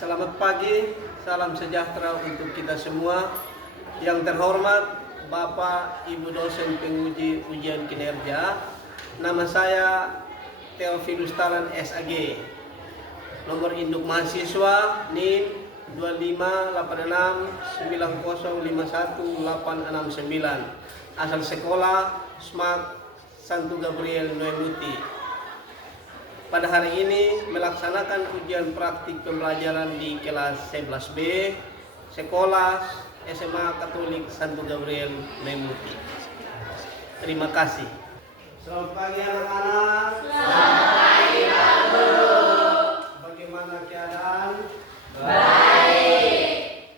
Selamat pagi, salam sejahtera untuk kita semua. Yang terhormat Bapak Ibu dosen penguji ujian kinerja, nama saya Theophilus Taran SAG. Nomor induk mahasiswa NIM 25869051869. Asal sekolah SMAK Santo Gabriel Noemuti. Pada hari ini melaksanakan ujian praktik pembelajaran di kelas 11B Sekolah SMA Katolik Santo Gabriel Noemuti. Terima kasih. Selamat pagi anak-anak. Selamat pagi Pak Guru. Bagaimana keadaan? Baik.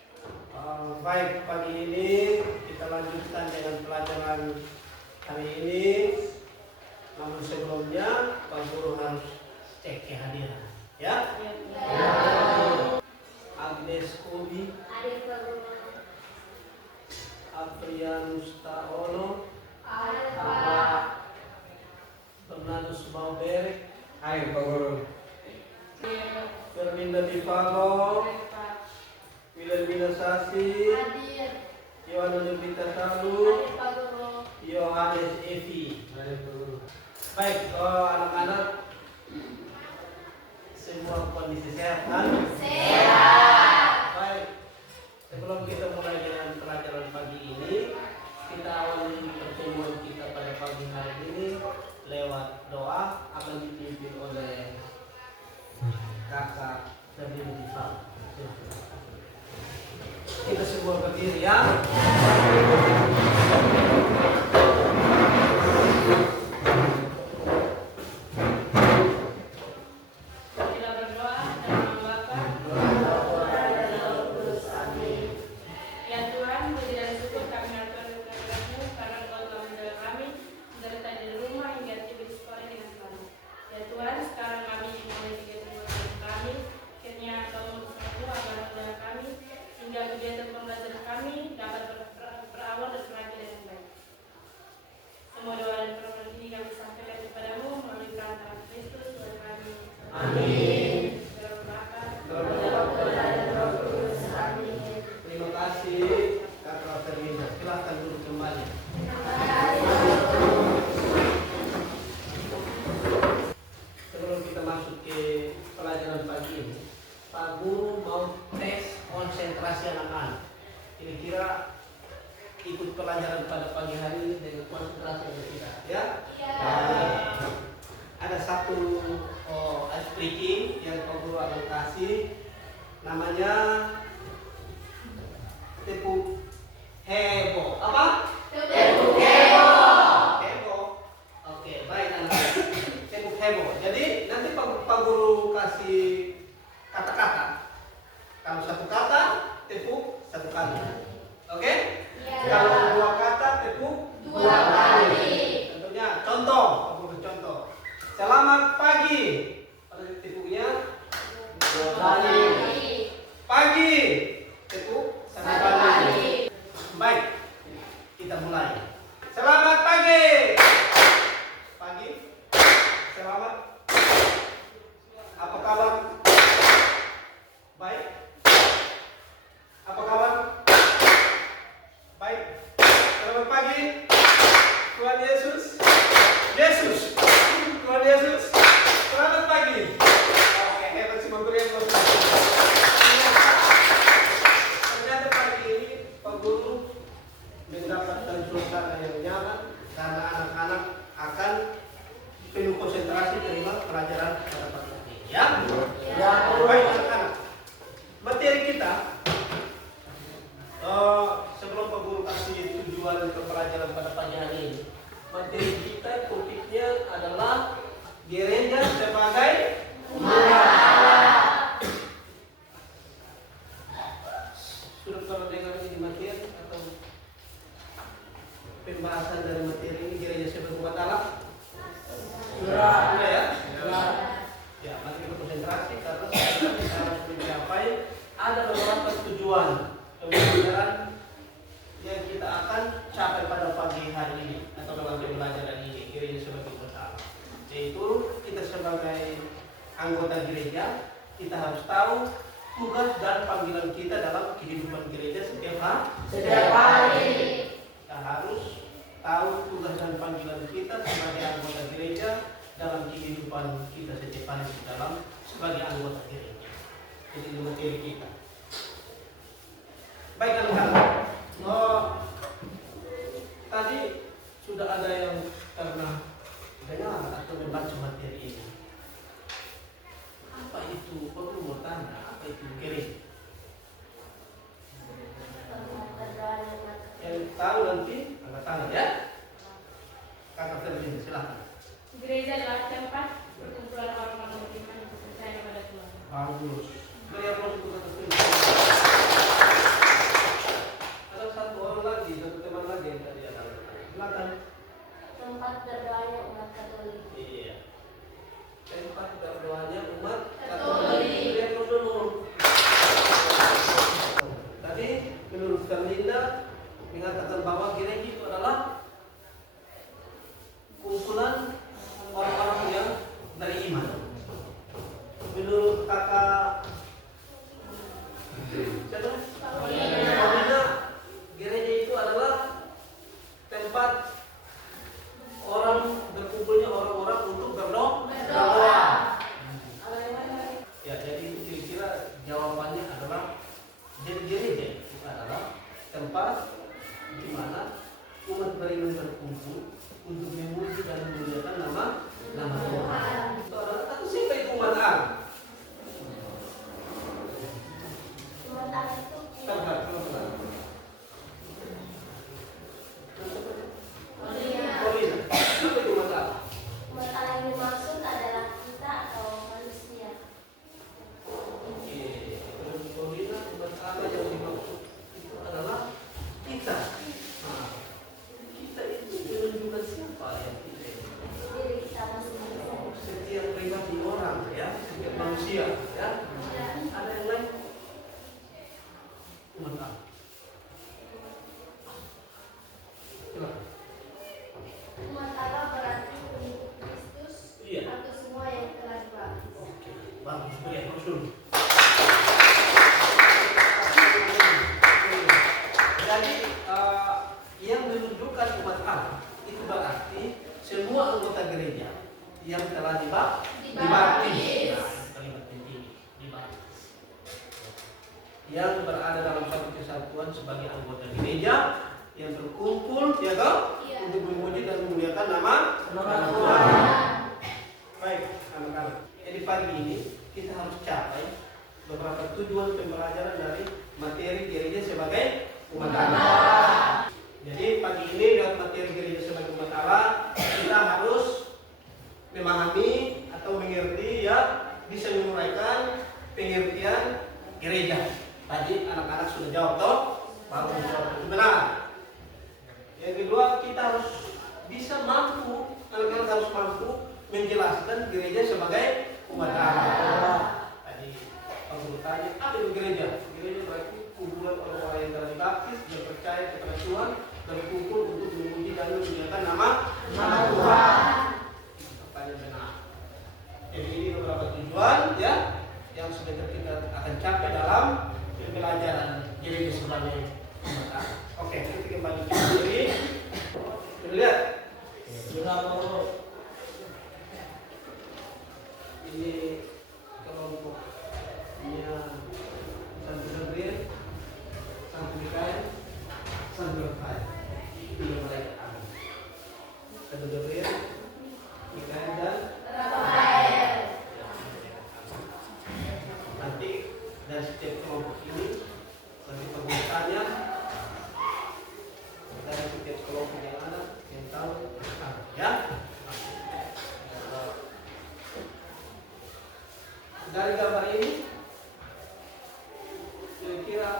Baik, pagi ini kita lanjutkan dengan pelajaran hari ini. Namun sebelumnya Pak Guru harus cek kehadiran, ya? Agnes Obi, Aprianus Taono, Bernardus Bauberek, Hai Pak Guru. Ferlinda Divalo, Wilhelmina Sasi, Yohana Nurita Salu, Yohanes Evi. Hai Pak Guru. Baik, anak-anak semua kondisi sehat kan? Sehat. Baik, sebelum kita mulai dengan pelajaran pagi ini, kita awali pertemuan kita pada pagi hari ini lewat doa akan dipimpin oleh kakak Ferdinand Difal. Kita semua berdiri ya. Kira-kira ikut pelajaran pada pagi hari ini dengan konsentrasi yang tidak, ya? Ada satu ice breaking yang Pak Guru akan kasih, namanya tepuk heboh. Apa? Tepuk heboh. Heboh. Oke, baik anak. Tepuk heboh. Jadi nanti Pak Guru kasih kata-kata. Kalau satu kata, tepuk satu kali. Oke? Kalau dua kata, tepuk dua kali. Tentunya contoh, Pak Guru contoh. Selamat pagi. Pada tepuknya dua kali. Pagi. Tepuk satu kali. Baik. Kita mulai. Selamat pagi. Pagi. Selamat. Apa kabar? Baik. Apa kabar? Baik. Selamat pagi. Tuhan Yesus. Yesus. Tuhan Yesus. Selamat pagi. Oke, hebat sih memberi yang bagus. Ternyata pagi ini Pak Guru mendapatkan suasana yang nyaman karena anak-anak akan penuh konsentrasi terima pelajaran pada pagi ini. Ya? Ya. Baik anak-anak. Materi kita sebelum Pak Guru kasih tujuan untuk pelajaran pada pagi hari ini, materi kita topiknya adalah gereja sebagai umat. Sudah pernah dengar ini materi atau pembahasan dari materi ini gereja sebagai umat Allah? Sudah ya? Ya, mari kita konsentrasi karena kita harus mencapai ada beberapa tujuan pembelajaran yang kita akan capai pada pagi hari ini atau dalam pembelajaran ini gereja sebagai umat, yaitu kita sebagai anggota gereja kita harus tahu tugas dan panggilan kita dalam kehidupan gereja setiap Setiap hari. Kita harus tahu tugas dan panggilan kita sebagai anggota gereja dalam kehidupan kita setiap hari dalam sebagai anggota gereja. Jadi itu materi kita. Baik anak-anak. Tadi sudah ada yang pernah dengar atau membaca materi ini. Apa itu? Perlu mau tanya, apa itu gereja? Yang tahu nanti angkat tangan ya. Kakak Ferdinand silakan. Gereja adalah tempat perkumpulan orang-orang beriman yang percaya kepada Tuhan. Bagus. Beri aplaus untuk Kakak Ferdinand. Ada satu orang lagi, satu teman lagi yang tadi ada. Silakan. Tempat berdoanya umat Katolik. Iya. Tempat berdoanya umat Katolik. Beri aplaus dulu. Tadi menurut Ferdinand mengatakan bahwa gereja itu adalah kumpulan orang-orang yang beriman. Menurut kakak siapa? Paulina, gereja itu adalah tempat orang berkumpulnya orang-orang untuk berdoa. Ya, jadi kira-kira jawabannya adalah gereja itu adalah tempat di mana umat beriman berkumpul untuk memuji dan memuliakan nama Tuhan. Itu adalah satu siapa itu umat Allah. Umat Allah itu Sabar. Paulina. Siapa itu umat Allah? umat Allah yang dimaksud adalah kita atau manusia. Oke, Paulina, umat Allah yang dimaksud itu adalah kita. Nah, kita itu menunjukkan siapa ya kita ini? Diri kita masing-masing. Setiap pribadi orang ya, setiap manusia ya. Ada yang lain? Umat Allah. Silakan. Umat Allah berarti pengikut Kristus Iya. atau semua yang telah dibaptis. Oke, bagus. Beri aplaus dulu. Jadi yang menunjukkan umat Allah itu berarti semua anggota gereja yang telah dibaptis. Nah, kalimat penting, dibaptis. Yang berada dalam satu kesatuan sebagai anggota gereja yang berkumpul ya toh Iya. untuk memuji dan memuliakan nama Tuhan. Baik, anak-anak. Jadi pagi ini kita harus capai beberapa tujuan pembelajaran dari materi gereja sebagai umat Allah. Jadi pagi ini dalam materi gereja sebagai umat Allah kita harus memahami atau mengerti ya, bisa menguraikan pengertian gereja. Tadi anak-anak sudah jawab toh, baru jawab itu benar. Yang kedua kita harus bisa mampu, anak-anak harus mampu menjelaskan gereja sebagai umat Allah. Tadi kalau bertanya apa itu gereja? Gereja berarti kumpulan orang-orang yang telah dibaptis, yang percaya kepada Tuhan, berkumpul untuk memuji dan memuliakan nama Tuhan. Pertanyaan benar. Jadi ini beberapa tujuan ya yang sudah kita akan capai dalam pembelajaran gereja sebagai umat Allah. Oke, kita kembali ke sini. Lihat. Ini kelompoknya Santo Gabriel, Santo Mikael, Santo Rafael. Itu yang mereka ambil. Santo Gabriel, Mikael dan Rafael. nanti dari setiap kelompok ini bagi penggunaannya dari setiap kelompok yang ada yang tahu ya. Dari gambar ini kira-kira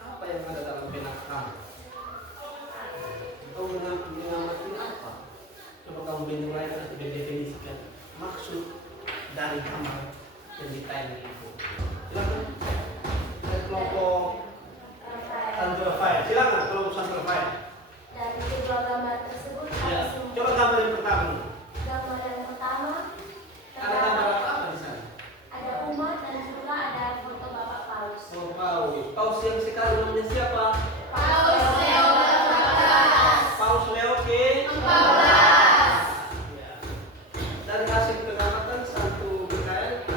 apa yang ada dalam benak kamu? Kau mengamati apa? Coba kamu menilai atau mendefinisikan maksud dari gambar yang ditayang itu. Silakan. Dari kelompok Santo Rafael. Silakan kelompok Santo Rafael. Dari kedua gambar tersebut Ya. ada semua. Coba gambar yang pertama. Gambar yang pertama Ada gambar apa di sana? ada umat dan juga yang sekarang namanya siapa? Paus Leo Paus Leo ke-14. Ya. Dari hasil pengamatan satu berkait,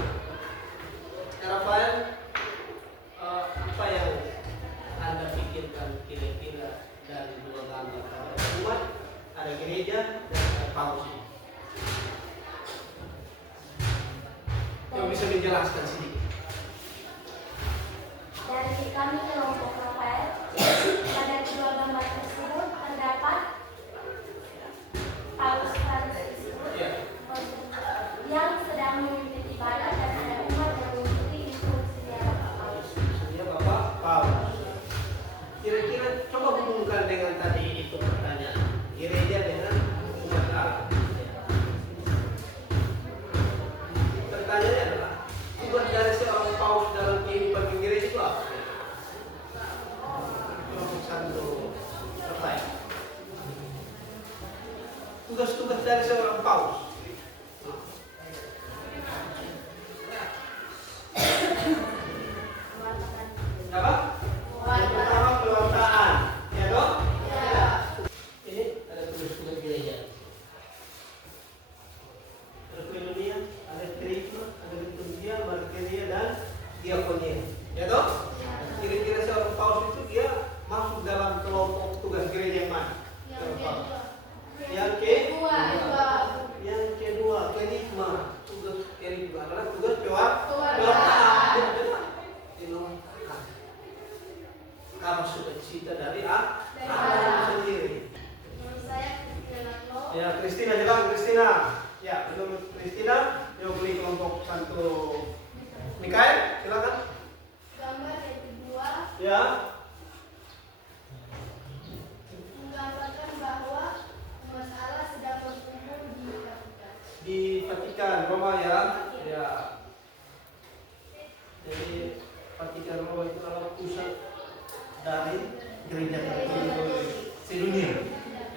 Rafael, apa yang Anda pikirkan kira-kira dari dua gambar? Ada umat, ada gereja, dan ada paus. Yang bisa menjelaskan sedikit. Dari kami kelompok Rafael, pada kedua gambar tersebut terdapat Paus Fransiskus Ya. yang sedang memimpin ibadah dan ada umat yang mengikuti instruksinya Bapak Paus. Maksudnya Bapak Paus. Kira-kira coba hubungkan dengan tadi itu pertanyaan. Gereja dengan umat Allah. Pertanyaannya adalah, tugas dari seorang paus dalam kehidupan gereja itu apa? Kelompok satu apa ya? Tugas-tugas dari seorang paus. Apa? Yang pertama pewartaan, ya dong? Ya. Ini ada tugas-tugas gereja. Ada koinonia, ada kerikma, ada liturgia, martiria dan diakonia. Ya dong? Kira-kira seorang paus itu dia masuk dalam kelompok tugas gereja yang mana? Yang kedua, kerikma. Tugas kerikma adalah tugas pewartaan. Karena sukacita dari Allah sendiri. Menurut saya Kristina Ya, Kristina, jelas Kristina. Ya, menurut Kristina, dia beli kelompok Santo Mikael, silakan. gambar yang kedua Ya, menggambarkan bahwa umat Allah sedang berkumpul di Vatikan. di Vatikan Roma ya. Ya. Jadi Vatikan Roma itu adalah pusat dari gereja Katolik sedunia.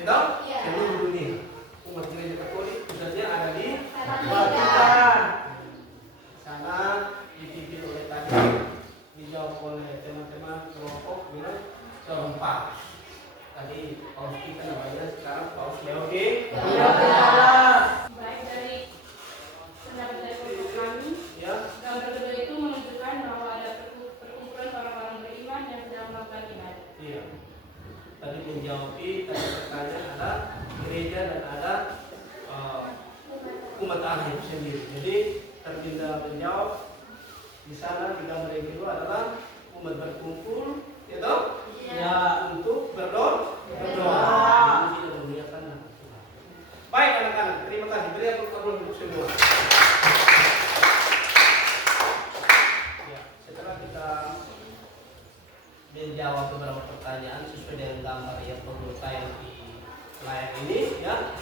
Tidak? Seluruh dunia. Umat gereja Katolik pusatnya ada di Vatikan. Sana dipimpin oleh tadi, dijawab oleh teman-teman kelompok bilang seorang paus. Tadi paus kita namanya sekarang Paus Leo ke-14. Baik, dari pendapat dari kelompok kami, Ya. gambar kedua itu menunjukkan bahwa ada perkumpulan orang-orang beriman yang sedang melakukan ibadah. Iya. Tadi menjawab tadi pertanyaan ada gereja dan ada umat Allah itu sendiri. Jadi terpindah menjawab di sana di gambar yang kedua adalah umat berkumpul, ya toh? Ya, untuk berdoa. Ini tidak memuliakan nama Tuhan. Baik anak-anak, terima kasih. Beri aplaus untuk semua. Ya, setelah kita menjawab beberapa pertanyaan sesuai dengan gambar yang perlu tayang di layar ini, ya,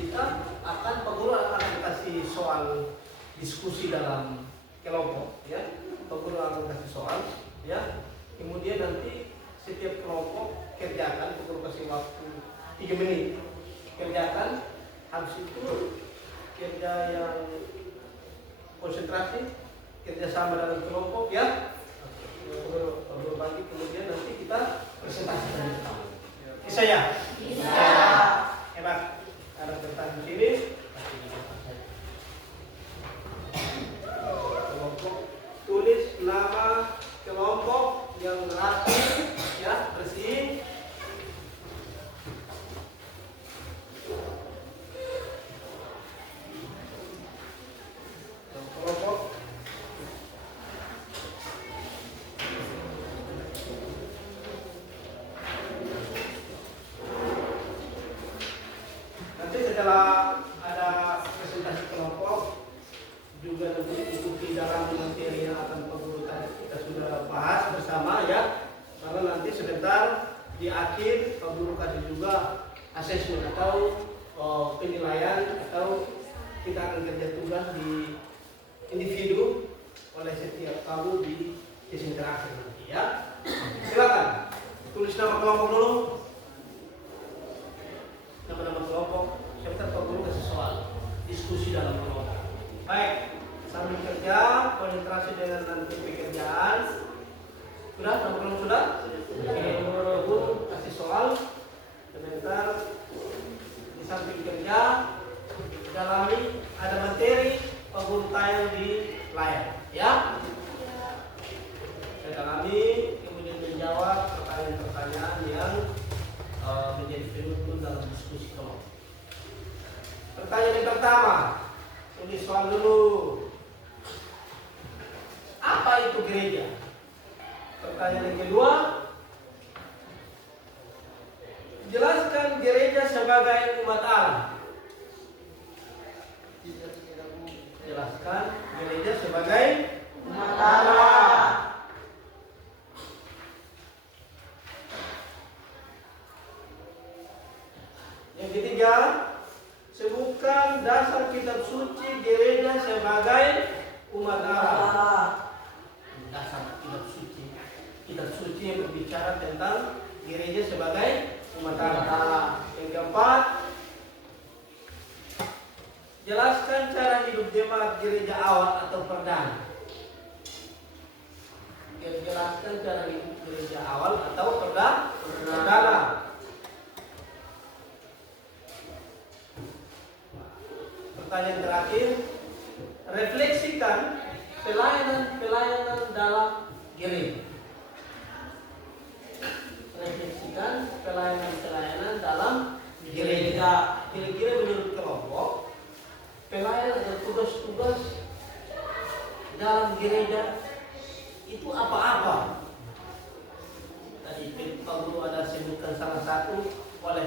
kita akan perlu akan kasih soal diskusi dalam kelompok, ya. Perlu akan kasih soal, ya. Kemudian nanti setiap kelompok kerjakan, perlu kasih waktu 3 menit kerjakan. Habis itu kerja yang konsentrasi, kerja sama dalam kelompok, ya. Perlu bagi, kemudian nanti kita presentasi dari pertama. Bisa ya? Bisa. Hebat. Ada kertas di sini. Kelompok, tulis nama kelompok yang rapi, ya, bersih. Kelompok. Nanti setelah ada presentasi kelompok, juga nanti ikuti dalam materi yang akan perlu kita sudah bahas bersama, ya. Karena nanti sebentar di akhir Pak Guru kasih juga asesmen atau penilaian, atau kita akan kerja tugas di individu oleh setiap kamu di sesi terakhir nanti, ya. Silakan tulis nama kelompok dulu. Nama-nama kelompok. Sebentar Pak Guru kasih soal diskusi dalam kelompok. Baik, sambil kerja konsentrasi dengan nanti pekerjaan. Sudah, nama kelompok sudah? pertanyaan yang menjadi penutur dalam diskusi kelompok. Pertanyaan yang pertama, tulis soal dulu. Apa itu gereja? Pertanyaan yang kedua, jelaskan gereja sebagai umat Allah. Jelaskan gereja sebagai umat Allah. Yang ketiga, sebutkan dasar kitab suci gereja sebagai umat Allah. Dasar kitab suci. Kitab suci yang berbicara tentang gereja sebagai umat Allah. Yang keempat, jelaskan cara hidup jemaat gereja awal atau perdana. Jelaskan cara hidup gereja awal atau perdana. Pertanyaan terakhir, refleksikan pelayanan dalam gereja. Refleksikan pelayanan dalam gereja. Kira-kira menurut kelompok, pelayanan dan tugas-tugas dalam gereja itu apa-apa? Tadi Pak Guru ada sebutkan salah satu oleh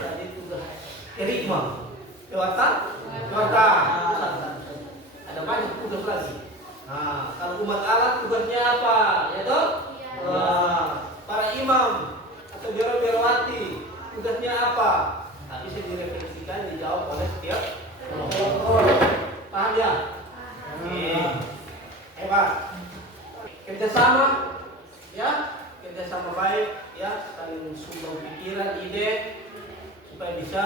tadi tugas kerigma, kewatan. Ada banyak tugas lagi. Nah, kalau umat Allah tugasnya apa? Ya toh? Para imam atau biara-biarawati tugasnya apa? Nah, bisa direfleksikan, dijawab oleh setiap kelompok. Paham ya? Hebat. Kerjasama, ya, kerjasama baik, ya, saling sumbang pikiran, ide, supaya bisa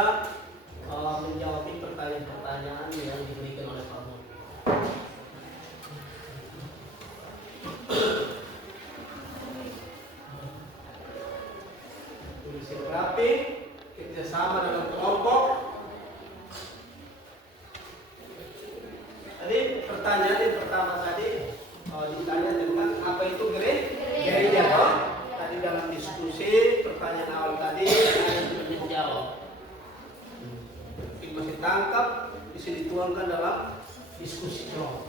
menjawab pertanyaan-pertanyaan yang diberikan oleh Pak Guru. Tulis rapi, kerjasama dalam kelompok. Tadi pertanyaan yang pertama tadi ditanya tentang apa itu gereja. Tadi dalam diskusi pertanyaan awal tadi saya sudah menjawab. Masih tangkap, bisa dituangkan dalam diskusi kelompok.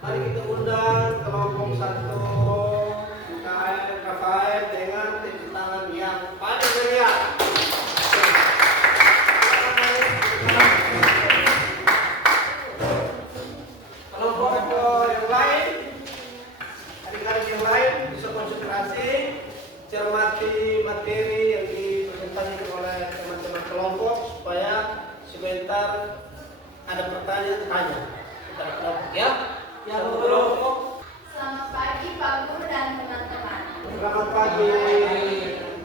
Mari kita undang kelompok 1 UKM Rafael dengan tepuk tangan yang paling meriah. Kelompok yang lain, adik-adik yang lain bisa konsentrasi, cermati materi yang dipresentasikan oleh teman-teman kelompok supaya sebentar ada pertanyaan tanya kepada kelompok ya. Yang kelompok. Selamat pagi Pak Guru dan Selamat pagi.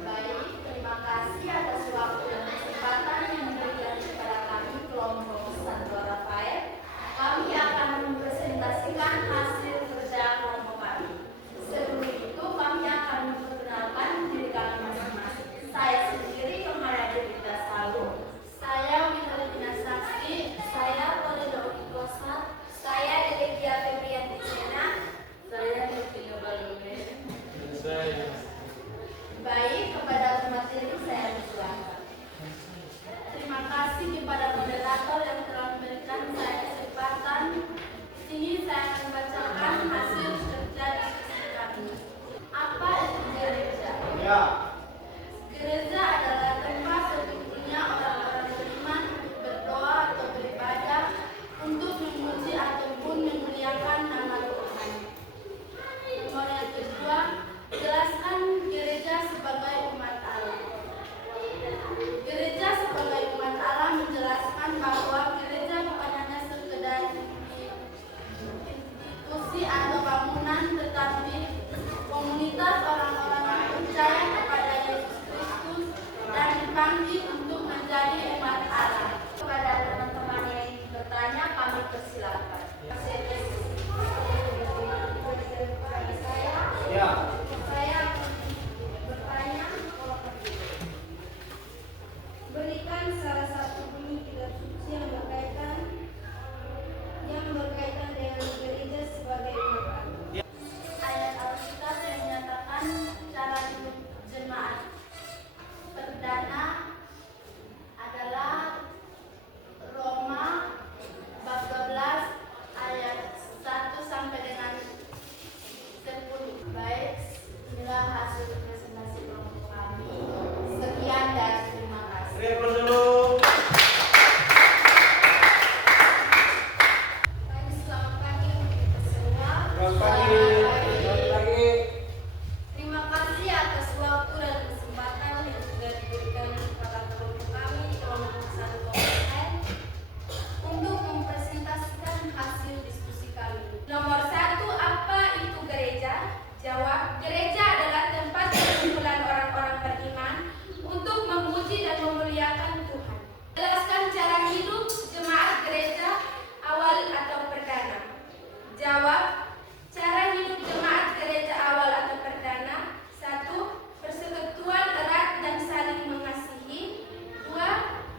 Baik, terima kasih atas waktu dan kesempatan yang diberikan kepada kami kelompok Santo Rafael. Kami akan mempresentasikan hasil kerja kelompok kami. Sebelum itu kami akan memperkenalkan diri kami masing-masing. Saya sendiri Kemala Devita Salu. Saya Wina Sakti. Saya Polina Okikosa. Saya Delegia Febrianti Sena. Saya Nurtina Balume. Baik, kepada materi saya persilakan. Terima kasih kepada moderator yang telah memberikan saya kesempatan. Di sini saya akan bacakan hasil kerja diskusi kami. Apa itu gereja? Ya. Gereja adalah tempat berkumpulnya orang-orang beriman untuk berdoa atau beribadah untuk memuji ataupun memuliakan nama Tuhan. Nomor yang kedua, jelaskan gereja sebagai umat Allah. Gereja sebagai umat Allah menjelaskan bahwa gereja bukan hanya sekedar institusi atau bangunan, tetapi komunitas orang-orang yang percaya kepada Yesus Kristus dan dipanggil untuk menjadi umat Allah. Kepada teman-teman yang ingin bertanya, kami persilakan. Ya. Saya bertanya, berikan salah satu bunyi kitab suci yang berkaitan dengan gereja sebagai umat Allah. Ayat Alkitab yang menyatakan cara hidup jemaat perdana adalah Roma bab 12 ayat 1 sampai dengan 10. Baik, inilah hasil presentasi kelompok kami. Sekian dan terima kasih. Repot dulu. Baik, selamat pagi untuk kita semua. Selamat pagi. Selamat pagi. Terima kasih atas waktu dan kesempatan yang sudah diberikan kepada kelompok kami di kelompok Santo Rafael untuk mempresentasikan hasil diskusi kami. Nomor 1, apa itu gereja? Jawab, gereja adalah tempat perkumpulan orang-orang beriman untuk memuji dan memuliakan Tuhan. Jelaskan cara hidup jemaat gereja awal atau perdana. Jawab, cara hidup jemaat gereja awal atau perdana. 1. Persekutuan erat dan saling mengasihi. 2.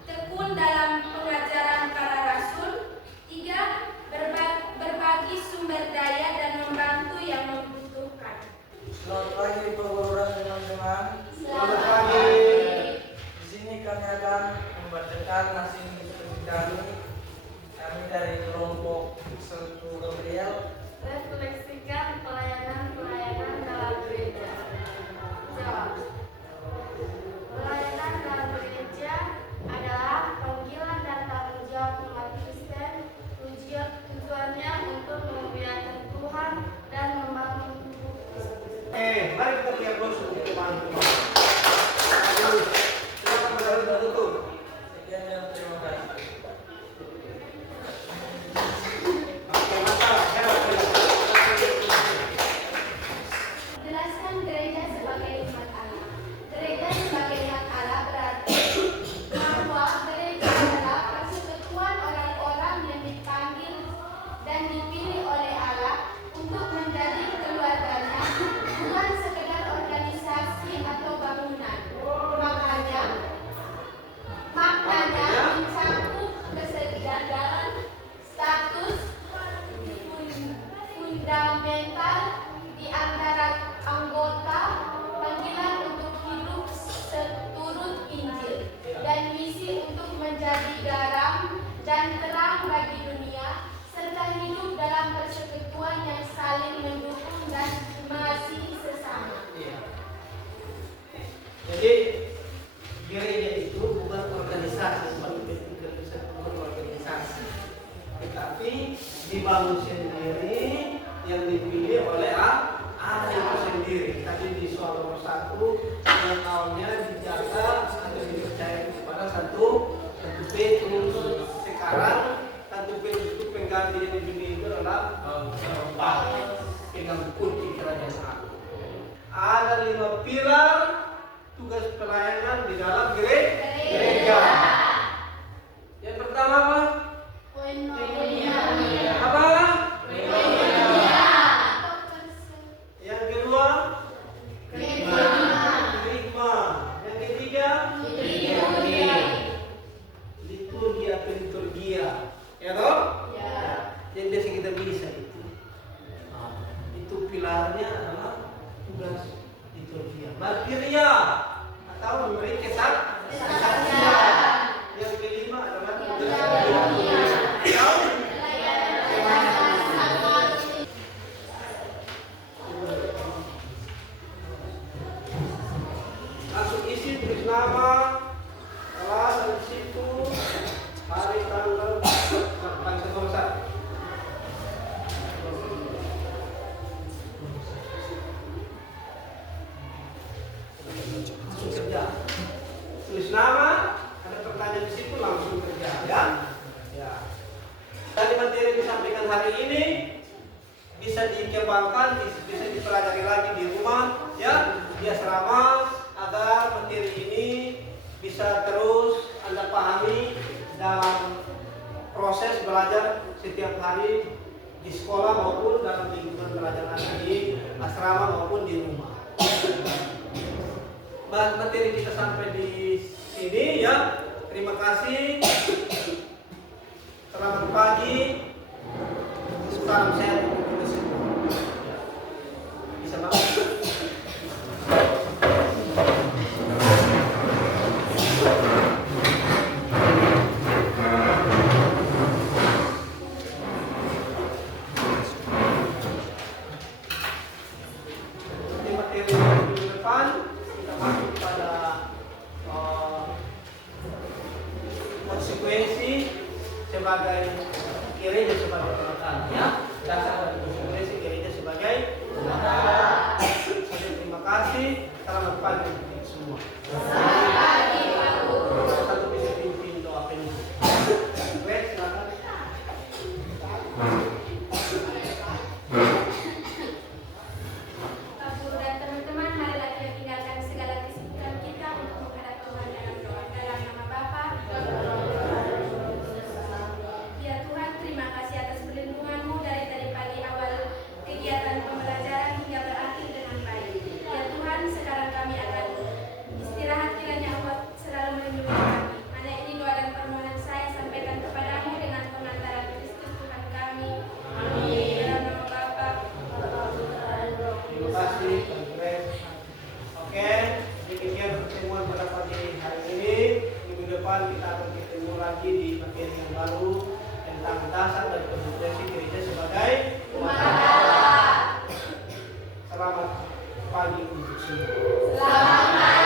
Tekun dalam pengajaran para rasul. 3. Berbagi sumber daya dan membantu yang membutuhkan. Selamat pagi Ibu Guru dan teman-teman. Selamat pagi. Di sini kami akan membacakan hasil diskusi kami. Kami dari kelompok Santo Gabriel. Refleksikan pelayanan dalam gereja. Jawab. Pelayanan dalam gereja adalah panggilan dan tanggung jawab umat Kristen. Tujuannya untuk memuliakan Tuhan dan membangun tubuh Kristus. Mari kita lihat dulu sedikit teman-teman. Aduh, silakan sudah tutup. Sekian dan terima kasih. Oke, masalah. Jelaskan gereja sebagai umat Allah. Gereja sebagai umat Allah berarti bahwa gereja adalah persekutuan orang-orang yang dipanggil dan dipilih oleh Allah untuk menjadi keluarganya, bukan sekedar organisasi atau ada 5 pilar tugas pelayanan di dalam gereja. Yang pertama apa? Apa? Yang kedua? Kerigma. Yang ketiga? Liturgia. Ya toh? Yang biasa kita bisa itu. Itu pilarnya adalah tugas liturgia. Martiria atau memberi kesaksian. Yang kelima adalah tugas langsung isi, tulis nama, kelas, dan situ, hari, tanggal, nomor 1. Langsung kerja. Tulis nama, ada pertanyaan di situ, langsung kerja, ya. Ya. Tadi materi yang disampaikan hari ini bisa dikembangkan, bisa dipelajari lagi di rumah, ya, di asrama, agar materi ini bisa terus Anda pahami dalam proses belajar setiap hari di sekolah maupun dalam lingkungan belajar Anda di asrama maupun di rumah. Bahas materi kita sampai di sini, ya. Terima kasih. Selamat pagi. Salam sehat untuk kita semua. Bisa banget. Di materi minggu depan kita masuk pada konsekuensi sebagai gereja sebagai pemakan, ya. Dasar dari konsekuensi gereja sebagai pemakan. Terima kasih. Selamat pagi untuk kita semua. Satu bisa pimpin doa penutup. Wes, silakan. Pak Guru dan teman-teman, marilah kita tinggalkan segala kesibukan kita untuk menghadap Tuhan dalam doa. Dalam nama Bapa. Ya Tuhan, terima kasih atas perlindungan-Mu dari tadi pagi awal kegiatan pembelajaran hingga berakhir dengan baik. Ya Tuhan, sekarang kami akan istirahat, kiranya Engkau selalu melindungi kami. Mana ini doa dan permohonan saya sampaikan kepadamu dengan pengantaran Kristus Tuhan kami. Amin. Dalam nama Bapa. Terima kasih, Pak Gres. Oke, demikian pertemuan pada pagi hari ini. Minggu depan kita akan ketemu lagi di materi yang baru tentang dasar dan konsekuensi gereja sebagai pemakan. Selamat pagi untuk semua. Selamat